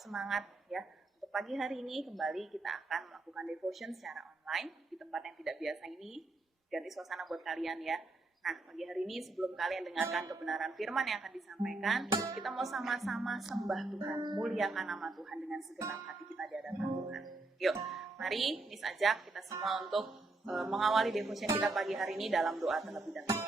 semangat ya. Untuk pagi hari ini kembali kita akan melakukan devotion secara online di tempat yang tidak biasa ini. Ganti suasana buat kalian ya. Nah, pagi hari ini sebelum kalian dengarkan kebenaran firman yang akan disampaikan, kita mau sama-sama sembah Tuhan, muliakan nama Tuhan dengan segenap hati kita di hadapan Tuhan. Yuk, mari Miss ajak kita semua untuk mengawali devotion kita pagi hari ini dalam doa terlebih dahulu.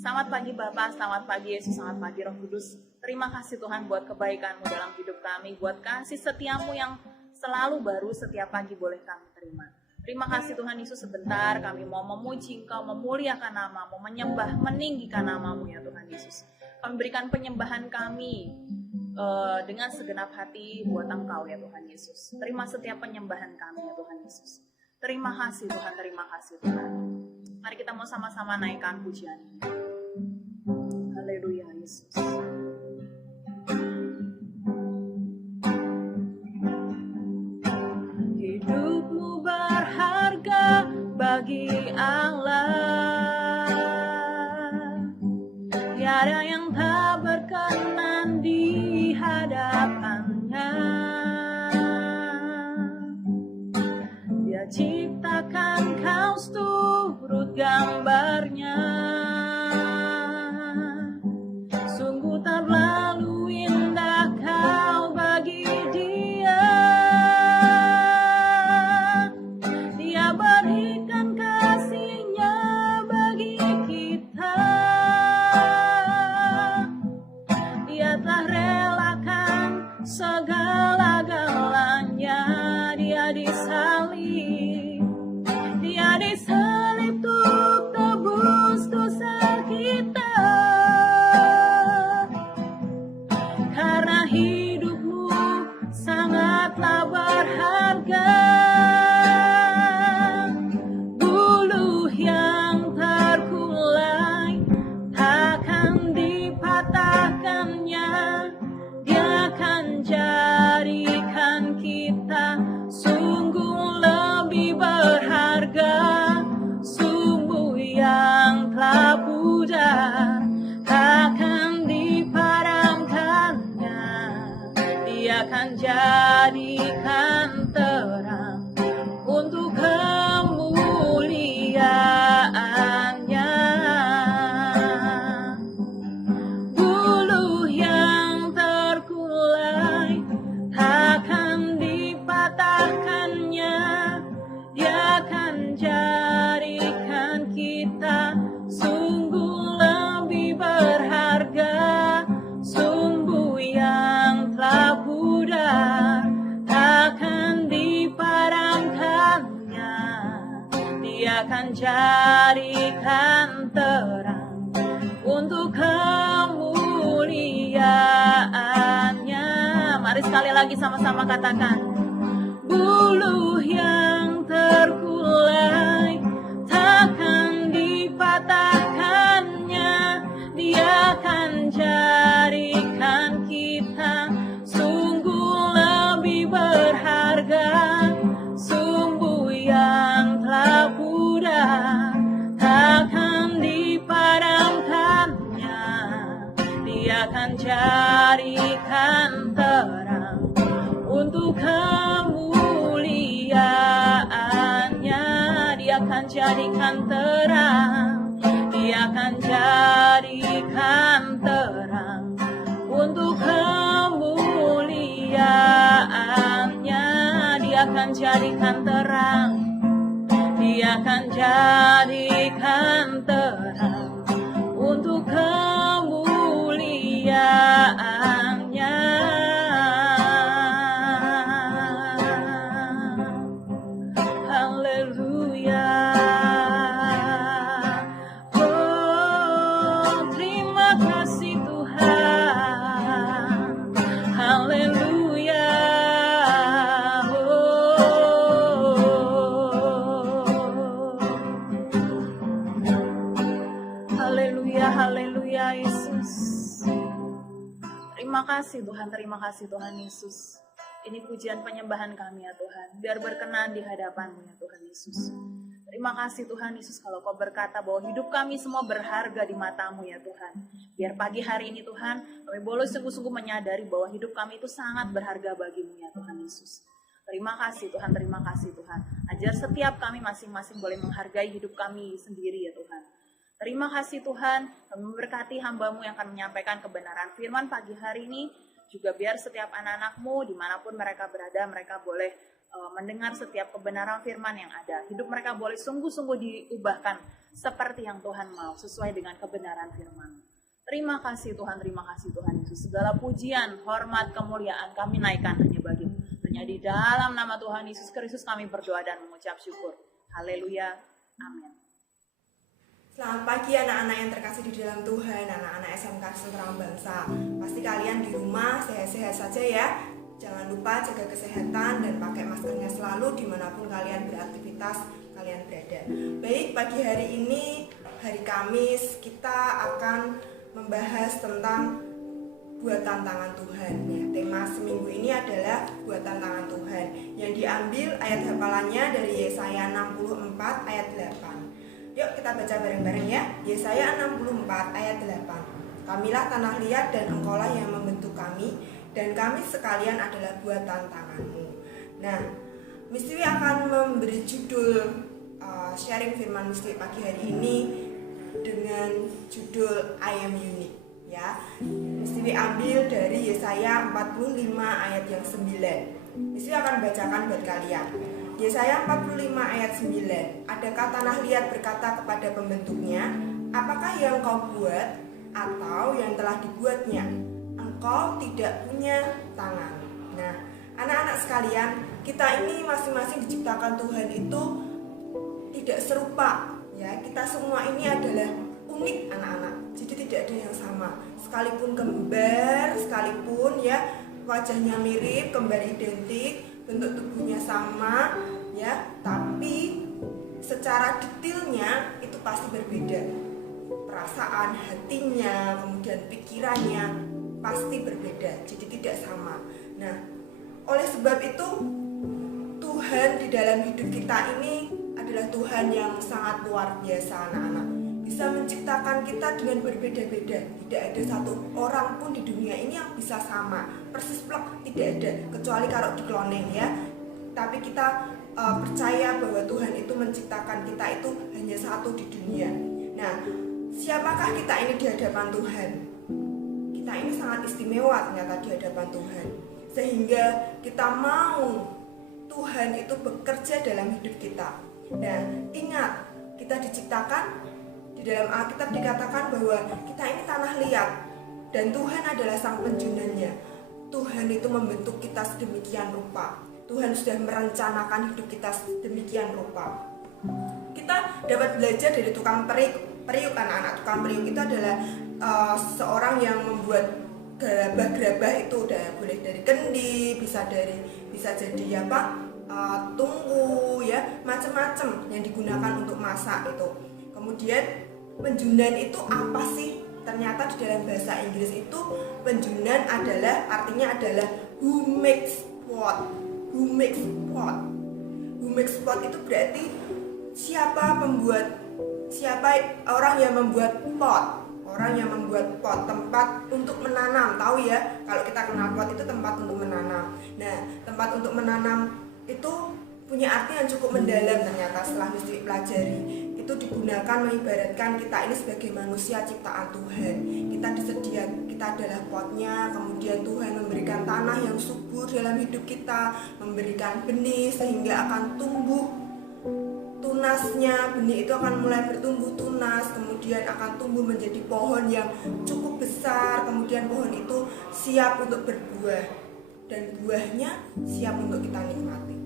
Selamat pagi Bapa, selamat pagi Yesus, selamat pagi Roh Kudus. Terima kasih Tuhan buat kebaikan-Mu dalam hidup kami, buat kasih setia-Mu yang selalu baru setiap pagi boleh kami terima. Terima kasih Tuhan Yesus, sebentar kami mau memuji Engkau, memuliakan nama-Mu, menyembah, meninggikan nama-Mu ya Tuhan Yesus. Kami berikan penyembahan kami dengan segenap hati buat Engkau ya Tuhan Yesus. Terima setiap penyembahan kami ya Tuhan Yesus. Terima kasih Tuhan, terima kasih Tuhan. Mari kita mau sama-sama naikkan pujian ini. Haleluya Yesus. Hidupmu berharga bagi Allah. Tiada yang tak berkenan di hadapannya. Dia ciptakan kau seturut gambarnya. Sungguh terlalu indah kau bagi Dia. Dia berikan kasih-Nya bagi kita. Dia telah relakan segala-galanya. Dia disalib. Dia disalib untuk tebus dosa kita. Karena hidupmu sangatlah berharga. Bulu yang terkulai takkan dipatahkannya. Dia akan jadikan kita sungguh lebih berharga. Sumbu yang telah pudar akan dipadamkannya. Dia akan jadikan terang untuk kemuliaan-Nya. Bulu yang terkulai takkan dipatahkannya. Dia akan jadikan kita sungguh lebih berharga. Sumbu yang telah pudar takkan dipadamkannya. Dia akan jadikan terang untuk kemuliaan-Nya. Mari sekali lagi sama-sama katakan. Bulu yang terkulai takkan dipatahkannya. Dia akan jadikan kita sungguh lebih berharga. Sumbu yang telah pudar takkan dipadamkannya. Dia akan jadikan terang untuk kemuliaan-Nya. Dia akan jadikan terang. Dia akan jadikan terang untuk kemuliaan-Nya. Dia akan jadikan terang. Dia akan jadikan terang untuk kemuliaan-Nya. Haleluya. Oh, terima kasih Tuhan. Haleluya. Haleluya, haleluya Yesus. Terima kasih Tuhan Yesus. Ini pujian penyembahan kami ya Tuhan. Biar berkenan di hadapan-Mu ya Tuhan Yesus. Terima kasih Tuhan Yesus kalau Kau berkata bahwa hidup kami semua berharga di mata-Mu ya Tuhan. Biar pagi hari ini Tuhan, kami boleh sungguh-sungguh menyadari bahwa hidup kami itu sangat berharga bagi-Mu ya Tuhan Yesus. Terima kasih Tuhan, terima kasih Tuhan. Ajar setiap kami masing-masing boleh menghargai hidup kami sendiri ya Tuhan. Terima kasih Tuhan, kami memberkati hamba-Mu yang akan menyampaikan kebenaran firman pagi hari ini. Juga biar setiap anak-anak-Mu dimanapun mereka berada, mereka boleh mendengar setiap kebenaran firman yang ada. Hidup mereka boleh sungguh-sungguh diubahkan seperti yang Tuhan mau, sesuai dengan kebenaran firman. Terima kasih Tuhan Yesus. Segala pujian, hormat, kemuliaan kami naikkan hanya bagi-Mu. Hanya di dalam nama Tuhan Yesus Kristus kami berdoa dan mengucap syukur. Haleluya. Amin. Selamat pagi anak-anak yang terkasih di dalam Tuhan, anak-anak SMK Terang Bangsa. Pasti kalian di rumah sehat-sehat saja ya. Jangan lupa jaga kesehatan dan pakai maskernya selalu dimanapun kalian beraktivitas, kalian berada. Baik, pagi hari ini, hari Kamis, kita akan membahas tentang buatan tangan Tuhan. Ya, tema seminggu ini adalah buatan tangan Tuhan. Yang diambil ayat hafalannya dari Yesaya 64 ayat 8. Yuk kita baca bareng-bareng ya. Yesaya 64 ayat 8. Kamilah tanah liat dan engkaulah yang membentuk kami, dan kami sekalian adalah buatan tangan-Mu. Nah, Misteri akan memberi judul sharing firman Misteri pagi hari ini dengan judul I am unique. Ya, Misteri ambil dari Yesaya 45 ayat yang 9. Misteri akan bacakan buat kalian. Yesaya 45 ayat 9. Adakah tanah liat berkata kepada pembentuknya, apakah yang kau buat atau yang telah dibuatnya? Engkau tidak punya tangan. Nah, anak-anak sekalian, kita ini masing-masing diciptakan Tuhan itu tidak serupa. Ya, kita semua ini adalah unik anak-anak. Jadi tidak ada yang sama. Sekalipun kembar, sekalipun ya wajahnya mirip, kembar identik, bentuk tubuhnya sama, ya, tapi secara detailnya itu pasti berbeda. Perasaan, hatinya, kemudian pikirannya pasti berbeda, jadi tidak sama. Nah, oleh sebab itu Tuhan di dalam hidup kita ini adalah Tuhan yang sangat luar biasa anak-anak. Bisa menciptakan kita dengan berbeda-beda. Tidak ada satu orang pun di dunia ini yang bisa sama, persis plek, tidak ada, kecuali kalau di cloning ya. Tapi kita percaya bahwa Tuhan itu menciptakan kita itu hanya satu di dunia. Nah, siapakah kita ini di hadapan Tuhan? Kita ini sangat istimewa ternyata di hadapan Tuhan, sehingga kita mau Tuhan itu bekerja dalam hidup kita. Dan ingat, kita diciptakan, di dalam Alkitab dikatakan bahwa kita ini tanah liat dan Tuhan adalah sang penjunanya. Tuhan itu membentuk kita sedemikian rupa. Tuhan sudah merencanakan hidup kita sedemikian rupa. Kita dapat belajar dari tukang periuk anak-anak. Tukang periuk itu adalah seorang yang membuat gerabah-gerabah itu udah boleh dari kendi, bisa jadi tungku ya, macam-macam yang digunakan untuk masak itu. Kemudian penjunan itu apa sih? Ternyata di dalam bahasa Inggris itu penjunan artinya adalah who makes pot. Who makes pot. Who makes pot itu berarti siapa orang yang membuat pot. Orang yang membuat pot, tempat untuk menanam. Tahu ya, kalau kita kenal pot itu tempat untuk menanam. Nah, tempat untuk menanam itu punya arti yang cukup mendalam ternyata setelah mesti pelajari. Itu digunakan mengibaratkan kita ini sebagai manusia ciptaan Tuhan. Kita adalah potnya, kemudian Tuhan memberikan tanah yang subur dalam hidup kita, memberikan benih sehingga akan tumbuh tunasnya, benih itu akan mulai bertumbuh tunas, kemudian akan tumbuh menjadi pohon yang cukup besar, kemudian pohon itu siap untuk berbuah dan buahnya siap untuk kita nikmati.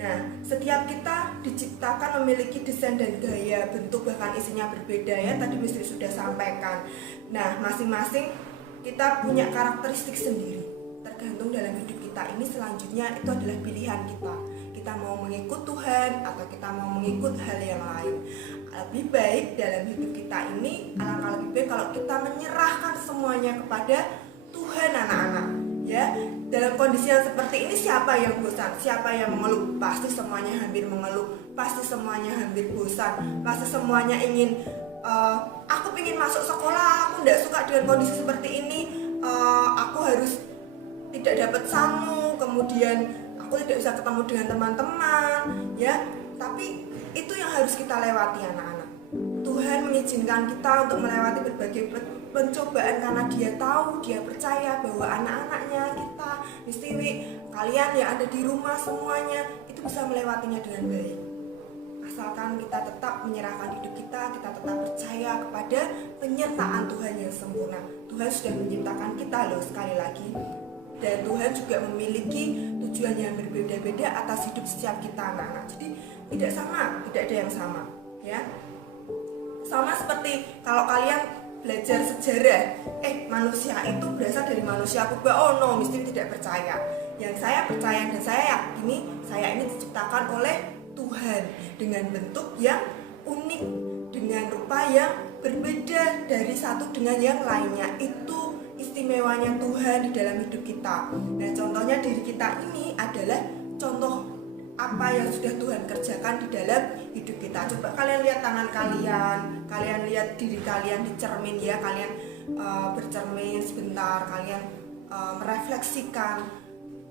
Nah, setiap kita diciptakan memiliki desain dan gaya, bentuk bahkan isinya berbeda ya, tadi Misteri sudah sampaikan. Nah, masing-masing kita punya karakteristik sendiri. Tergantung dalam hidup kita ini selanjutnya itu adalah pilihan kita. Kita mau mengikut Tuhan atau kita mau mengikut hal yang lain. Lebih baik dalam hidup kita ini, alangkah lebih baik kalau kita menyerahkan semuanya kepada Tuhan anak-anak. Ya, dalam kondisi yang seperti ini siapa yang bosan? Siapa yang mengeluh? Pasti semuanya hampir mengeluh, pasti semuanya hampir bosan, pasti semuanya ingin aku ingin masuk sekolah, aku tidak suka dengan kondisi seperti ini, aku harus tidak dapat samu, kemudian aku tidak bisa ketemu dengan teman-teman, ya. Tapi itu yang harus kita lewati anak-anak. Tuhan mengizinkan kita untuk melewati berbagai pencobaan karena Dia tahu, Dia percaya bahwa anak-anaknya kita, Mistiwi, kalian yang ada di rumah semuanya itu bisa melewatinya dengan baik. Asalkan kita tetap menyerahkan hidup kita tetap percaya kepada penyertaan Tuhan yang sempurna. Tuhan sudah menciptakan kita loh, sekali lagi. Dan Tuhan juga memiliki tujuan yang berbeda-beda atas hidup setiap kita anak-anak. Jadi tidak sama, tidak ada yang sama, ya. Sama seperti kalau kalian belajar sejarah, manusia itu berasal dari manusia purba. Oh no, mesti tidak percaya. Yang saya percaya dan saya yakini, saya ini diciptakan oleh Tuhan dengan bentuk yang unik, dengan rupa yang berbeda dari satu dengan yang lainnya. Itu istimewanya Tuhan di dalam hidup kita. Nah, contohnya diri kita ini adalah contoh apa yang sudah Tuhan kerjakan di dalam hidup kita. Coba kalian lihat tangan kalian lihat diri kalian di cermin, ya. Kalian bercermin sebentar, kalian merefleksikan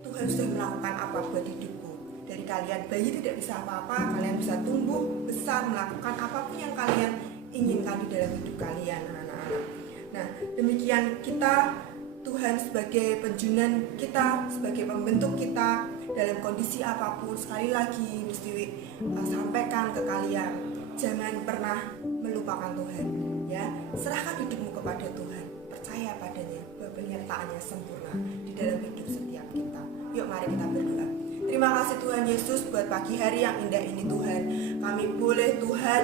Tuhan sudah melakukan apa buat hidupku. Dari kalian bayi tidak bisa apa-apa, kalian bisa tumbuh besar, melakukan apapun yang kalian inginkan di dalam hidup kalian, anak-anak. Nah, demikian kita, Tuhan sebagai penjunan kita, sebagai pembentuk kita dalam kondisi apapun. Sekali lagi mesti sampaikan ke kalian, jangan pernah melupakan Tuhan, ya. Serahkan hidupmu kepada Tuhan, percaya padanya bahwa penyertaannya sempurna di dalam hidup setiap kita. Yuk mari kita berdoa. Terima kasih Tuhan Yesus buat pagi hari yang indah ini Tuhan. Kami boleh Tuhan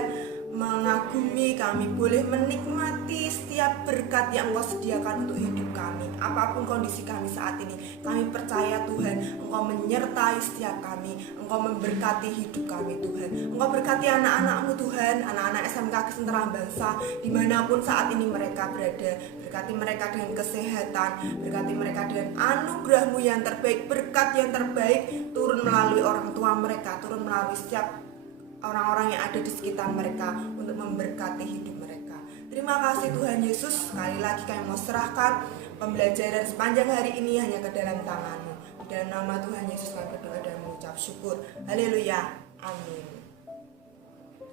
mengagumi, kami boleh menikmati setiap berkat yang Engkau sediakan untuk hidup kami. Apapun kondisi kami saat ini, kami percaya Tuhan, Engkau menyertai setiap kami, Engkau memberkati hidup kami Tuhan. Engkau berkati anak-anak-Mu Tuhan, anak-anak SMK Kristen Terang Bangsa, dimanapun saat ini mereka berada. Berkati mereka dengan kesehatan, berkati mereka dengan anugerah-Mu yang terbaik, berkat yang terbaik turun melalui orang tua mereka, turun melalui setiap orang-orang yang ada di sekitar mereka untuk memberkati hidup mereka. Terima kasih Tuhan Yesus. Sekali lagi kami mau serahkan pembelajaran sepanjang hari ini hanya ke dalam tangan-Mu. Dalam nama Tuhan Yesus kami berdoa dan mengucap syukur. Haleluya. Amin.